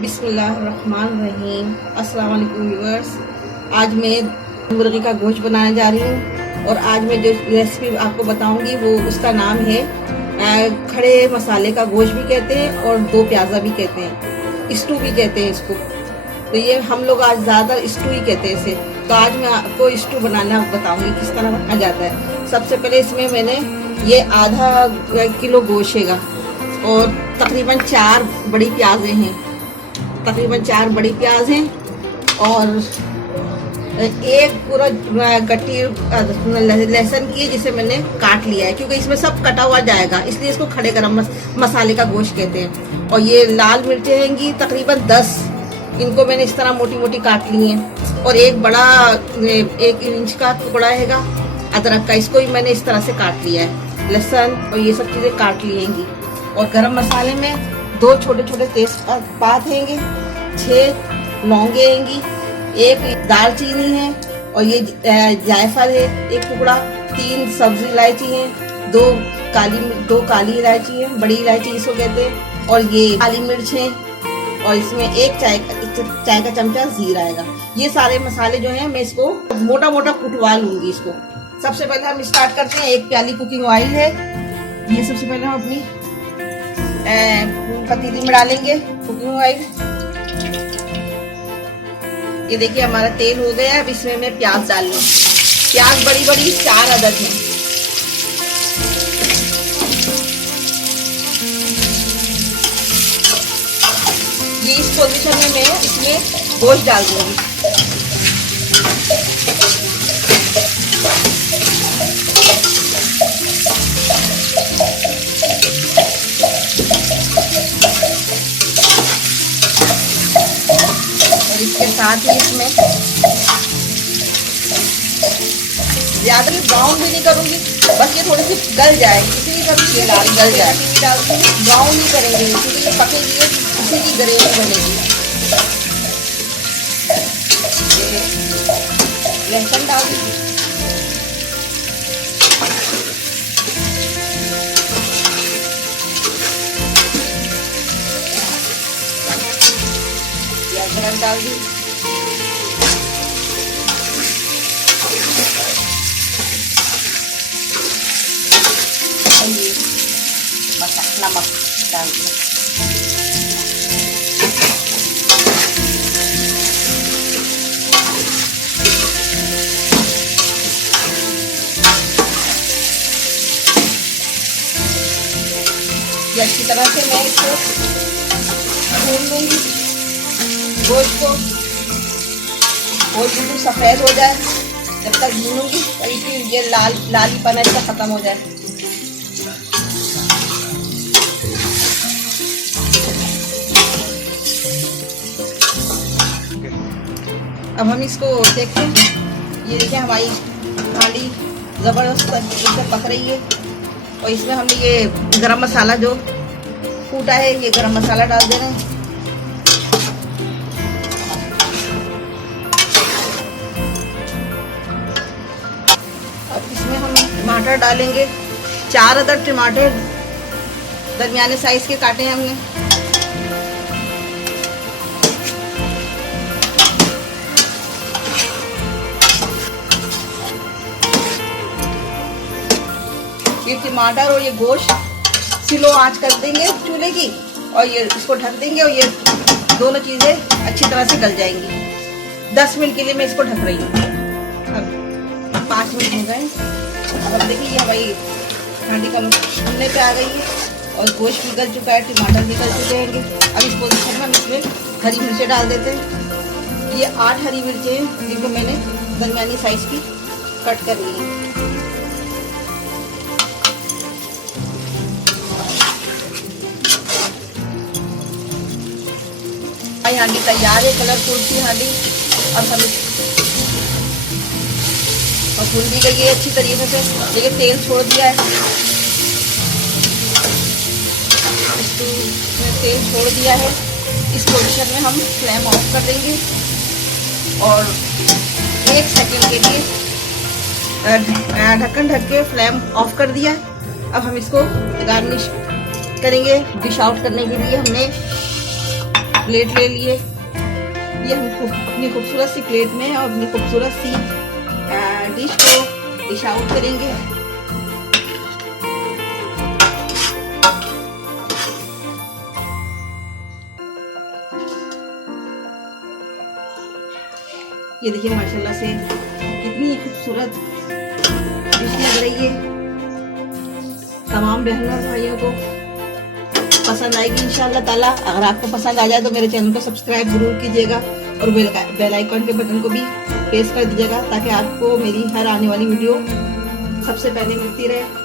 बिस्मिल्लाहिर्रहमानिर्रहीम। अस्सलाम वालेकुम व्यूअर्स। आज मैं मुर्गी का गोश्त बनाने जा रही हूँ और आज मैं जो रेसिपी आपको बताऊंगी वो उसका नाम है खड़े मसाले का गोश्त भी कहते हैं और दो प्याज़ा भी कहते हैं, स्टू भी कहते हैं इसको। तो ये हम लोग आज ज़्यादा स्टू ही कहते हैं इसे। तो आज मैं आपको स्टू बनाना बताऊंगी किस तरह बनाया जाता है। सबसे पहले इसमें मैंने ये आधा किलो गोश्त हैगा और तकरीबन 4 बड़ी प्याज़ें हैं, तकरीबन 4 बड़ी प्याज हैं और एक पूरा गट्टी लहसुन की है जिसे मैंने काट लिया है, क्योंकि इसमें सब कटा हुआ जाएगा इसलिए इसको खड़े गरम मसाले का गोश्त कहते हैं। और ये लाल मिर्चें हैंगी तकरीबन 10, इनको मैंने इस तरह मोटी मोटी काट ली हैं। और एक बड़ा 1 इंच का टुकड़ा हैगा अदरक का, इसको भी मैंने इस तरह से काट लिया है। लहसुन और ये सब चीज़ें काट ली हैंगी। और गरम मसाले में 2 छोटे छोटे तेजपात हैंगे, 6 लौंगे हैंगी, 1 दालचीनी है और ये जायफल है 1 टुकड़ा, 3 सब्जी इलायची है, 2 काली इलायची है, बड़ी इलायची इसको कहते हैं, और ये काली मिर्च है और इसमें 1 चाय का चमचा जीरा आएगा। ये सारे मसाले जो हैं मैं इसको मोटा मोटा कुटवा लूंगी इसको। सबसे पहले हम स्टार्ट करते हैं। 1 प्याली कुकिंग ऑयल है, ये सबसे पहले हम अपनी पतीली में डालेंगे कुकिंग ऑयल। ये देखिए हमारा तेल हो गया है। अब इसमें मैं प्याज डाल लूँ। प्याज बड़ी बड़ी 4 अदद है। ये इस पोजीशन में मैं इसमें गोश्त डाल दूंगी। इसके साथ ही इसमें ज्यादा ब्राउन भी नहीं करूंगी, बस ये थोड़ी सी गल जाएगी इसीलिए करूंगी, ये लाल गल जाए ब्राउन नहीं करेंगे क्योंकि ये पकेगी, इसी की ग्रेवी बनेगी। लहसुन डाल दीजिए, अदरक डाल दी, और ये नमक डाल दी। ये अच्छी तरह से मैं इसको भून लूंगी गोश्त को। गोश्त बिल्कुल सफ़ेद हो जाए जब तक भूनूंगी, तभी फिर ये लालीपन इसका ख़त्म हो जाए। अब हम इसको देखते हैं। ये देखिए हमारी हांडी ज़बरदस्त तरीके से पक रही है और इसमें हमने ये गरम मसाला जो कूटा है ये गरम मसाला डाल दे रहे हैं। टमाटर डालेंगे, 4 अदद टमाटर दरमियाने साइज के काटे हैं हमने। ये टमाटर और ये गोश्त स्लो आंच कर देंगे चूल्हे की और ये इसको ढक देंगे और ये दोनों चीज़ें अच्छी तरह से गल जाएंगी। 10 मिनट के लिए मैं इसको ढक रही हूँ। अब 5 मिनट हो गए। अब देखिए ये हमारी हांडी कम भुनने पे आ गई है और गोश्त भी गल चुका है, टमाटर भी गल चुके हैं। अब इस पोजीशन में हम इसमें हरी मिर्चें डाल देते हैं। ये 8 हरी मिर्चें हैं जिनको मैंने दरमियानी साइज की कट कर ली है। हमारी हांडी तैयार है, कलरफुल सी हांडी। अब हम और भून भी गई है अच्छी तरीके से। देखिए तेल छोड़ दिया है, तेल छोड़ दिया है। इस पोजीशन में हम फ्लेम ऑफ कर देंगे और 1 सेकंड के लिए ढक्कन ढक के फ्लेम ऑफ कर दिया। अब हम इसको गार्निश करेंगे। डिश आउट करने के लिए हमने प्लेट ले लिए। ये हम अपनी खूबसूरत सी प्लेट में और अपनी खूबसूरत सी डिश को डिश आउट करेंगे। ये देखिए माशाल्लाह से कितनी खूबसूरत डिश लग रही है। तमाम बहनों भाइयों को पसंद आएगी इंशाअल्लाह ताला। अगर आपको पसंद आ जाए तो मेरे चैनल को सब्सक्राइब जरूर कीजिएगा और बेल आइकन के बटन को भी प्रेस कर दीजिएगा ताकि आपको मेरी हर आने वाली वीडियो सबसे पहले मिलती रहे।